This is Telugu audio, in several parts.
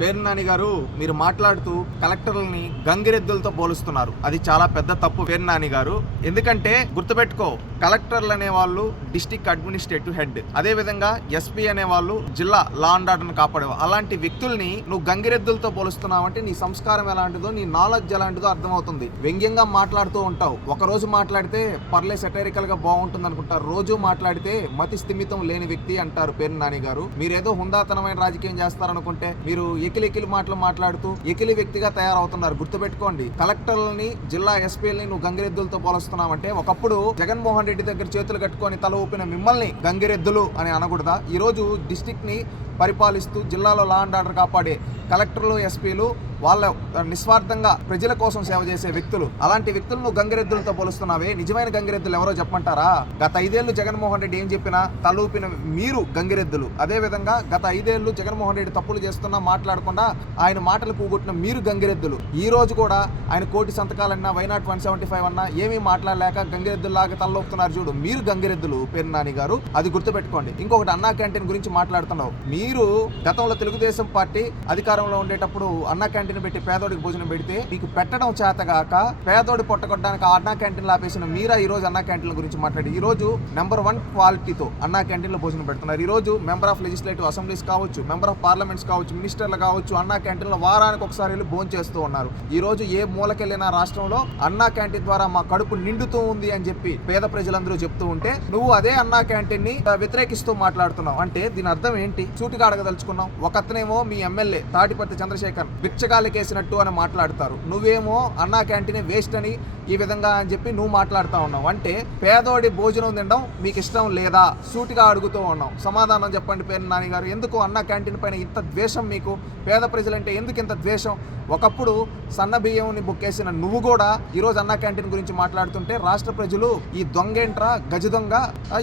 పేరు నాని గారు, మీరు మాట్లాడుతూ కలెక్టర్లని గంగిరెద్దులతో పోలుస్తున్నారు. అది చాలా పెద్ద తప్పు పేరు నాని గారు. ఎందుకంటే గుర్తుపెట్టుకో, కలెక్టర్లు అనే వాళ్ళు డిస్ట్రిక్ట్ అడ్మినిస్ట్రేటివ్ హెడ్, అదే విధంగా ఎస్పీ అనే వాళ్ళు జిల్లా లా అండ్ ఆర్డర్ కాపాడే. అలాంటి వ్యక్తుల్ని నువ్వు గంగిరెద్దులతో పోలుస్తున్నావు అంటే నీ సంస్కారం ఎలాంటిదో, నీ నాలెడ్జ్ ఎలాంటిదో అర్థమవుతుంది. వ్యంగ్యంగా మాట్లాడుతూ ఉంటావు. ఒక రోజు మాట్లాడితే పర్లే సెటైరికల్ గా బాగుంటుంది అనుకుంటారు, రోజు మాట్లాడితే మతి స్థిమితం లేని వ్యక్తి అంటారు పేరు నాని గారు. మీరేదో హుందాతనమైన రాజకీయం చేస్తారనుకుంటే మీరు ఎకిలి మాటలు మాట్లాడుతూ ఎకిలి వ్యక్తిగా తయారవుతున్నారు. గుర్తుపెట్టుకోండి, కలెక్టర్లని జిల్లా ఎస్పీలని నువ్వు గంగిరెద్దులతో పోలుస్తున్నావంటే ఒకప్పుడు జగన్మోహన్ రెడ్డి దగ్గర చేతులు కట్టుకొని తల ఊపిన మిమ్మల్ని గంగిరెద్దులు అని అనకూడదా? ఈ రోజు డిస్ట్రిక్ట్ ని పరిపాలిస్తూ జిల్లాలో లా అండ్ ఆర్డర్ కాపాడే కలెక్టర్లు, ఎస్పీలు వాళ్ళ నిస్వార్థంగా ప్రజల కోసం సేవ చేసే వ్యక్తులు. అలాంటి వ్యక్తులను గంగిరెద్దులతో పోలుస్తున్నావే, నిజమైన గంగిరెద్దులు ఎవరో చెప్పమంటారా? గత 5 ఏళ్లు జగన్మోహన్ రెడ్డి ఏం చెప్పినా తలూపిన మీరు గంగిరెద్దులు. అదే విధంగా గత 5 ఏళ్లు జగన్మోహన్ రెడ్డి తప్పులు చేస్తున్నా మాట్లాడకుండా ఆయన మాటలు కూగొట్టిన మీరు గంగిరెద్దులు. ఈ రోజు కూడా ఆయన కోటి సంతకాలన్నా వైనాట్ 175 అన్నా ఏమీ మాట్లాడలేక గంగిరెద్దుల్లాగా తలలోపుతున్నారు చూడు, మీరు గంగిరెద్దులు పేరు నాని గారు. అది గుర్తుపెట్టుకోండి. ఇంకొకటి, అన్నా క్యాంటీన్ గురించి మాట్లాడుతున్నావు. మీరు గతంలో తెలుగుదేశం పార్టీ అధికారంలో ఉండేటప్పుడు అన్నా క్యాంటీన్ పెట్టి పేదోడికి భోజనం పెడితే మీకు పెట్టడం చేతగాక పేదోడి పొట్టగొట్టడానికి అన్నా క్యాంటీన్లు ఆపేసిన మీరా ఈ రోజు అన్నా క్యాంటీన్ల గురించి మాట్లాడి ఈ రోజు నెంబర్ 1 క్వాలిటీతో అన్నా క్యాంటీన్లో భోజనం పెడుతున్నారు. ఈ రోజు మెంబర్ ఆఫ్ లెజిస్లేటివ్ అసెంబ్లీస్ కావచ్చు, మెంబర్ ఆఫ్ పార్లమెంట్స్ కావచ్చు, మినిస్టర్లు కావచ్చు, అన్నా క్యాంటీన్లో వారానికి ఒకసారి వెళ్ళి భోజనం చేస్తూ ఉన్నారు. ఈ రోజు ఏ మూలకెళ్ళినా రాష్ట్రంలో అన్నా క్యాంటీన్ ద్వారా మా కడుపు నిండుతూ ఉంది అని చెప్పి పేద ప్రజలందరూ చెప్తూ ఉంటే నువ్వు అదే అన్నా క్యాంటీన్ ని వ్యతిరేకిస్తూ మాట్లాడుతున్నావు. అంటే దీని అర్థం ఏంటి? సూటిగా అడగదలుచుకున్నావు. ఒకతనేమో మీ ఎమ్మెల్యే తాటిపర్తి చంద్రశేఖర్ బిచ్చగాళ్ళకేసినట్టు అని మాట్లాడతారు, నువ్వేమో అన్నా క్యాంటీన్ వేస్ట్ అని ఈ విధంగా అని చెప్పి నువ్వు మాట్లాడుతూ ఉన్నావు. అంటే పేదోడి భోజనం తినడం మీకు ఇష్టం లేదా? సూటిగా అడుగుతూ ఉన్నావు. సమాధానం చెప్పండి పేరు నాని గారు. ఎందుకు అన్నా క్యాంటీన్ పైన ఇంత ద్వేషం మీకు? పేద ప్రజలంటే ఎందుకు ఇంత ద్వేషం? ఒకప్పుడు సన్న బియ్యంని బుక్కేసిన నువ్వు కూడా ఈరోజు అన్నా క్యాంటీన్ గురించి మాట్లాడుతుంటే రాష్ట్ర ప్రజలు ఈ దొంగేంట్రా గజ దొంగ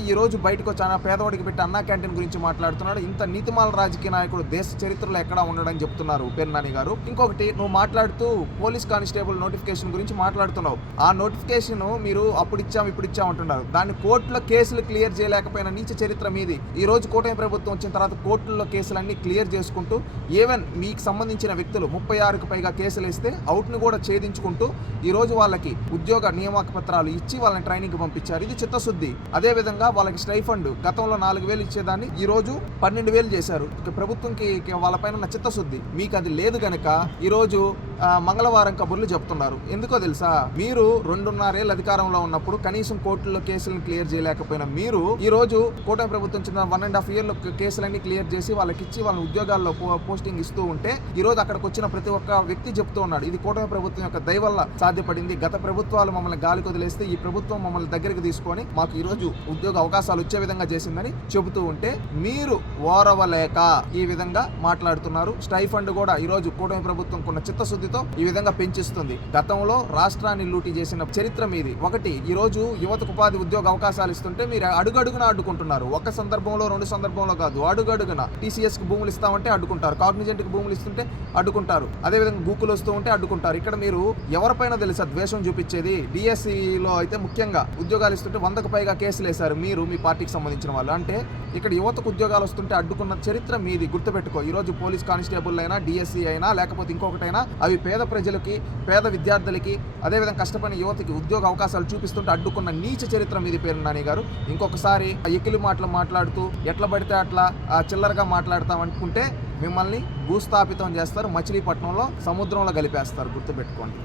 ఈ రోజు బయటకు వచ్చాన పేదవాడికి పెట్టి అన్నా క్యాంటీన్ గురించి మాట్లాడుతున్నాడు. ఇంత నీతిమాల రాజకీయ నాయకుడు దేశ చరిత్రలో ఎక్కడా ఉండడని చెప్తున్నారు పేరు నాని గారు. ఇంకొకటి, నువ్వు మాట్లాడుతూ పోలీస్ కానిస్టేబుల్ నోటిఫికేషన్ గురించి మాట్లాడుతున్నావు. ఆ నోటిఫికేషన్ మీరు అప్పుడు ఇచ్చాం ఇప్పుడు ఇచ్చాం అంటున్నారు. దాన్ని కోర్టులో కేసులు క్లియర్ చేయలేకపోయిన నీచ చరిత్ర మీది. ఈ రోజు కూటమి ప్రభుత్వం వచ్చిన తర్వాత కోర్టుల్లో కేసులన్నీ క్లియర్ చేసుకుంటూ ఈవెన్ మీకు సంబంధించిన వ్యక్తులు 36కు పైగా కేసులు ఇస్తే అవుట్ను కూడా ఛేదించుకుంటూ ఈ రోజు వాళ్ళకి ఉద్యోగ నియామక పత్రాలు ఇచ్చి వాళ్ళని ట్రైనింగ్ పంపించారు. ఇది చిత్తశుద్ధి. అదే విధంగా వాళ్ళకి స్టైఫండ్ గతంలో 4,000 ఇచ్చేదాన్ని ఈ రోజు 12,000 చేశారు. ప్రభుత్వంకి వాళ్ళపైన చిత్తశుద్ధి. మీకు అది లేదు గనక ఈ రోజు మంగళవారం కబుర్లు చెప్తున్నారు. ఎందుకో తెలుసా? మీరు 2.5 ఏళ్ళు అధికారంలో ఉన్నప్పుడు కనీసం కోర్టుల్లో కేసులను క్లియర్ చేయలేకపోయినా మీరు ఈ రోజు కూటమి ప్రభుత్వం చెందిన 1.5 ఇయర్లో కేసులన్నీ క్లియర్ చేసి వాళ్ళకి ఇచ్చి వాళ్ళ ఉద్యోగాల్లో పోస్టింగ్ ఇస్తూ ఉంటే ఈ రోజు అక్కడికి వచ్చిన ప్రతి ఒక్క వ్యక్తి చెప్తూ ఉన్నాడు, ఇది కూటమి ప్రభుత్వం యొక్క దయ వల్ల సాధ్యపడింది. గత ప్రభుత్వాలు మమ్మల్ని గాలికి వదిలేస్తే ఈ ప్రభుత్వం మమ్మల్ని దగ్గరికి తీసుకొని మాకు ఈ రోజు ఉద్యోగ అవకాశాలు వచ్చే విధంగా చేసిందని చెబుతూ ఉంటే మీరు ఓరవలేక ఈ విధంగా మాట్లాడుతున్నారు. స్టైఫండ్ కూడా ఈ రోజు కూటమి ప్రభుత్వం కొన్న చిత్తశుద్ధితో ఈ విధంగా పెంచిస్తుంది. గతంలో రాష్ట్రాన్ని లూటీ చేసిన చరిత్ర మీది. ఒకటి, ఈ రోజు యువతకు ఉపాధి ఉద్యోగ అవకాశాలు ఇస్తుంటే మీరు అడుగడుగున అడ్డుకుంటున్నారు. ఒక సందర్భంలో 2 సందర్భంలో కాదు, అడుగడుగున. TCS కి భూములు ఇస్తామంటే అడ్డుకుంటారు, కాగ్నిజెంట్ కి భూములు ఇస్తుంటే అడ్డుకుంటారు, అదేవిధంగా గూకులు వస్తూ ఉంటే అడ్డుకుంటారు. ఇక్కడ మీరు ఎవరిపైన తెలుసా ద్వేషం చూపించేది? DSCలో అయితే ముఖ్యంగా ఉద్యోగాలు ఇస్తుంటే 100కు పైగా కేసులు వేశారు మీరు, మీ పార్టీకి సంబంధించిన వాళ్ళు. అంటే ఇక్కడ యువతకు ఉద్యోగాలు వస్తుంటే అడ్డుకున్న చరిత్ర మీది. గుర్తుపెట్టుకో. ఈ రోజు పోలీస్ కానిస్టేబుల్ అయినా, DSC అయినా, లేకపోతే ఇంకొకటైనా అవి పేద ప్రజలకి, పేద విద్యార్థులకి, అదేవిధంగా కష్టపడిన యువతకి ఉద్యోగ అవకాశాలు చూపిస్తుంటే అడ్డుకున్న నీచ చరిత్ర మీది పేరు నాని గారు. ఇంకొకసారి ఎకిలి మాటలు మాట్లాడుతూ ఎట్లా పడితే అట్లా చిల్లరగా మాట్లాడతాం అనుకుంటే మిమ్మల్ని భూస్థాపితం చేస్తారు, మచిలీపట్నంలో సముద్రంలో కలిపేస్తారు. గుర్తుపెట్టుకోండి.